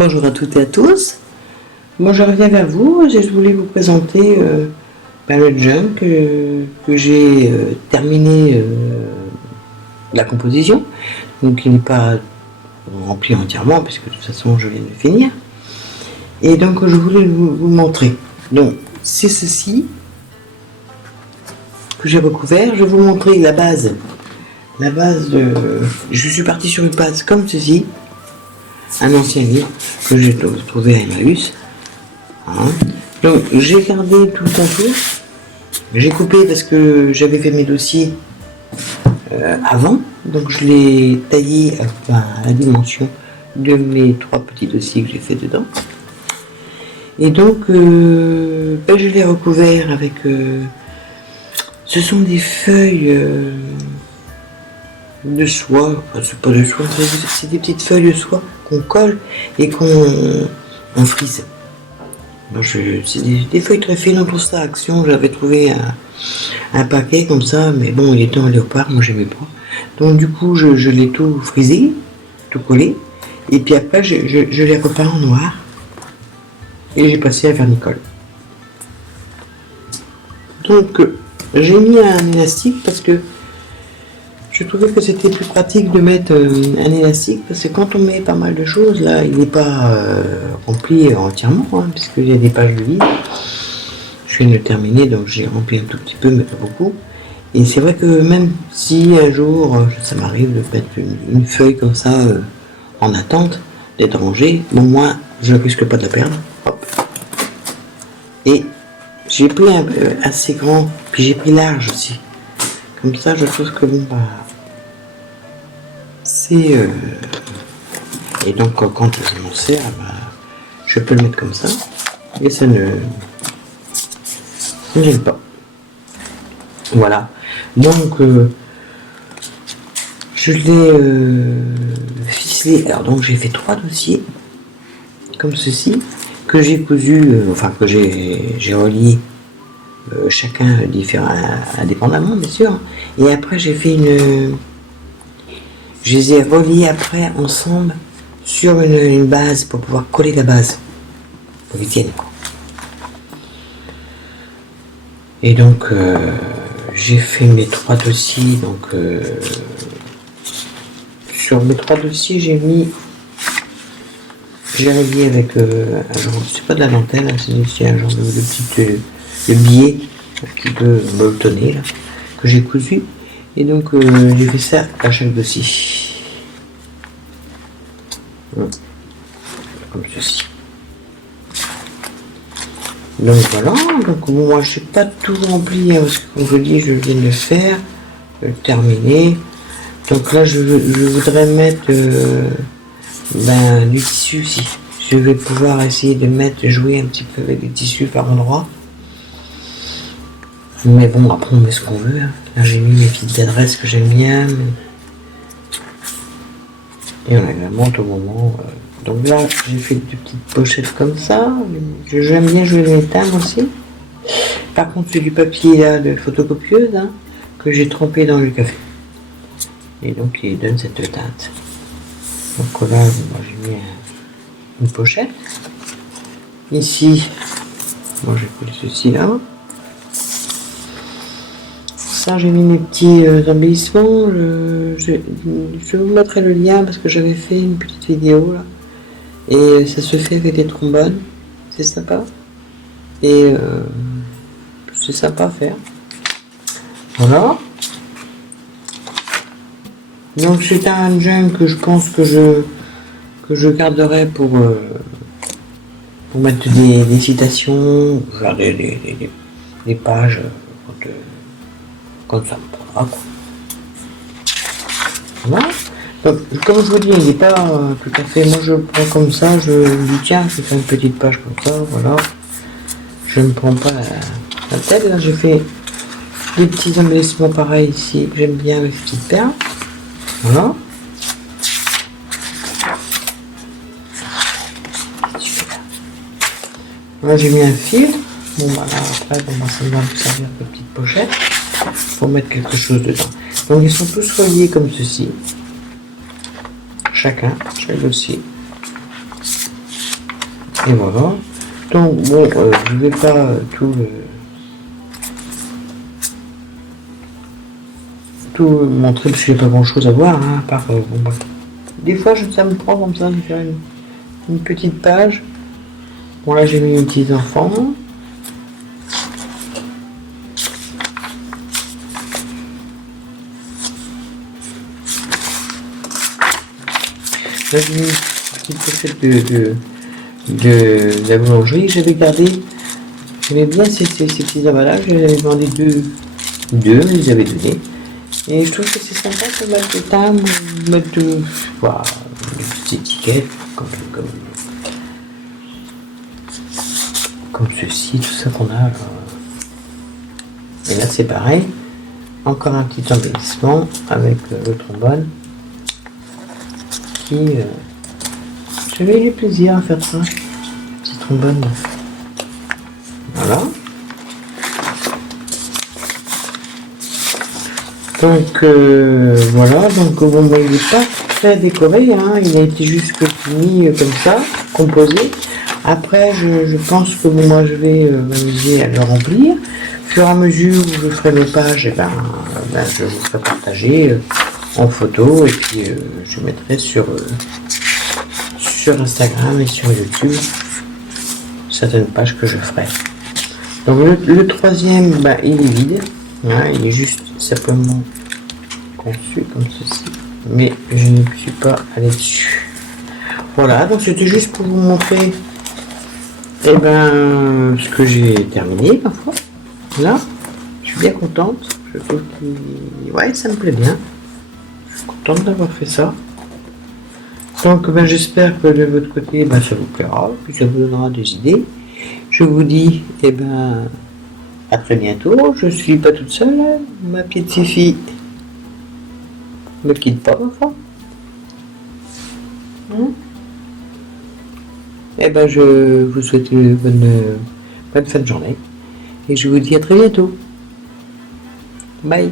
Bonjour à toutes et à tous. Moi je reviens vers vous, je voulais vous présenter le junk que j'ai terminé la composition. Donc il n'est pas rempli entièrement puisque de toute façon je viens de finir. Et donc je voulais vous montrer. Donc c'est ceci que j'ai recouvert. Je vais vous montrer la base. La base de... Je suis parti sur une base comme ceci. Un ancien livre que j'ai trouvé à Emmaüs. Hein. Donc j'ai gardé tout le contour. J'ai coupé parce que j'avais fait mes dossiers avant. Donc je l'ai taillé à la dimension de mes 3 petits dossiers que j'ai fait dedans. Et donc je l'ai recouvert avec... ce sont des feuilles de soie. Enfin, c'est pas de soie, c'est des petites feuilles de soie qu'on colle et qu'on frise. C'est des feuilles très fines, on trouve ça à Action. J'avais trouvé un paquet comme ça, mais bon, il était en léopard, moi j'aimais pas. Donc du coup, je l'ai tout frisé, tout collé, et puis après, je l'ai repeint en noir, et j'ai passé à vernicole. Donc, j'ai mis un élastique parce que je trouvais que c'était plus pratique de mettre un élastique, parce que quand on met pas mal de choses, là, il n'est pas rempli entièrement, hein, puisqu'il y a des pages de vide. Je viens de le terminer, donc j'ai rempli un tout petit peu, mais pas beaucoup. Et c'est vrai que même si un jour, ça m'arrive de mettre une feuille comme ça en attente d'être rangée, bon, moi, je risque pas de la perdre. Hop. Et j'ai pris un assez grand, puis j'ai pris large aussi. Comme ça, je trouve que bon, c'est... Et donc, quand je m'en sers, je peux le mettre comme ça. Et ça ne gêne pas. Voilà. Donc, je l'ai ficelé. Alors, donc, j'ai fait 3 dossiers, comme ceci, que j'ai cousu, que j'ai relié chacun différent, indépendamment, bien sûr. Et après, j'ai fait je les ai reliés après ensemble sur une base pour pouvoir coller la base pour qu'ils tiennent, quoi. Et donc j'ai fait mes 3 dossiers. Donc sur mes 3 dossiers j'ai relié avec un genre, c'est pas de la dentelle, hein, c'est un genre de petit billet qui peut molletonner là, que j'ai cousu. Et donc j'ai fait ça à chaque dossier. Comme ceci. Donc voilà, donc moi je n'ai pas tout rempli, hein, parce que comme je vous dis, je viens de le faire, terminer. Donc là je voudrais mettre du tissu aussi. Je vais pouvoir essayer de jouer un petit peu avec des tissus par endroit. Mais bon, après on met ce qu'on veut. Hein. Là j'ai mis mes petites adresses que j'aime bien. Et on agrémente au moment. Donc là j'ai fait des petites pochettes comme ça. J'aime bien jouer les timbres aussi. Par contre c'est du papier là de photocopieuse, hein, que j'ai trempé dans le café. Et donc il donne cette teinte. Donc là moi j'ai mis une pochette. Ici, moi j'ai collé ceci là. Ça j'ai mis mes petits embellissements. Je vous mettrai le lien parce que j'avais fait une petite vidéo là. Et ça se fait avec des trombones. C'est sympa. Et c'est sympa à faire. Voilà. Donc c'est un junk que je pense que je garderai pour mettre des citations, genre des pages quand ça me prendra, quoi. Voilà. Donc, comme je vous dis, il n'est pas tout à fait. Moi je prends comme ça, je me dis tiens, je fais une petite page comme ça, voilà. Je ne prends pas la tête. Là j'ai fait des petits embellissements pareils ici, que j'aime bien avec ces petites perles. Voilà. Là j'ai mis un fil. Bon bah là après ça va me servir de petite pochette pour mettre quelque chose dedans. Donc ils sont tous reliés comme ceci. Chaque dossier. Et voilà. Donc bon, je vais pas tout montrer parce qu'il n'y a pas grand chose à voir, hein, à part bon, bref. Des fois ça me prend comme ça de faire une petite page. Bon là j'ai mis mes petits enfants. Là j'ai mis une petite pochette de la boulangerie. J'avais gardé, j'aimais bien ces petits emballages. J'avais demandé deux, mais ils avaient donné. Et je trouve que c'est sympa de mettre des timbres, mettre des petites étiquettes comme ceci, tout ça qu'on a. Et là c'est pareil. Encore un petit embellissement avec le trombone qui j'avais eu plaisir à faire ça. Petit trombone. Voilà. Donc voilà, donc bon, moi, il n'est pas très décoré, hein, il a été juste mis comme ça, composé. Après, je pense que bon, moi je vais m'amuser à le remplir. Au fur et à mesure où je ferai mes pages, et ben, je vous ferai partager en photo et puis je mettrai sur Instagram et sur YouTube certaines pages que je ferai. Donc le troisième, ben, il est vide, hein, il est juste simplement conçu comme ceci, mais je ne suis pas allé dessus. Voilà, donc c'était juste pour vous montrer ce que j'ai terminé ma foi. Là, je suis bien contente. Je trouve que ouais, ça me plaît bien. Je suis contente d'avoir fait ça. Donc j'espère que de votre côté ça vous plaira, puis ça vous donnera des idées. Je vous dis à très bientôt. Je suis pas toute seule, hein. Ma petite Fifi me quitte pas, ma foi. Je vous souhaite une bonne fin de journée et je vous dis à très bientôt. Bye.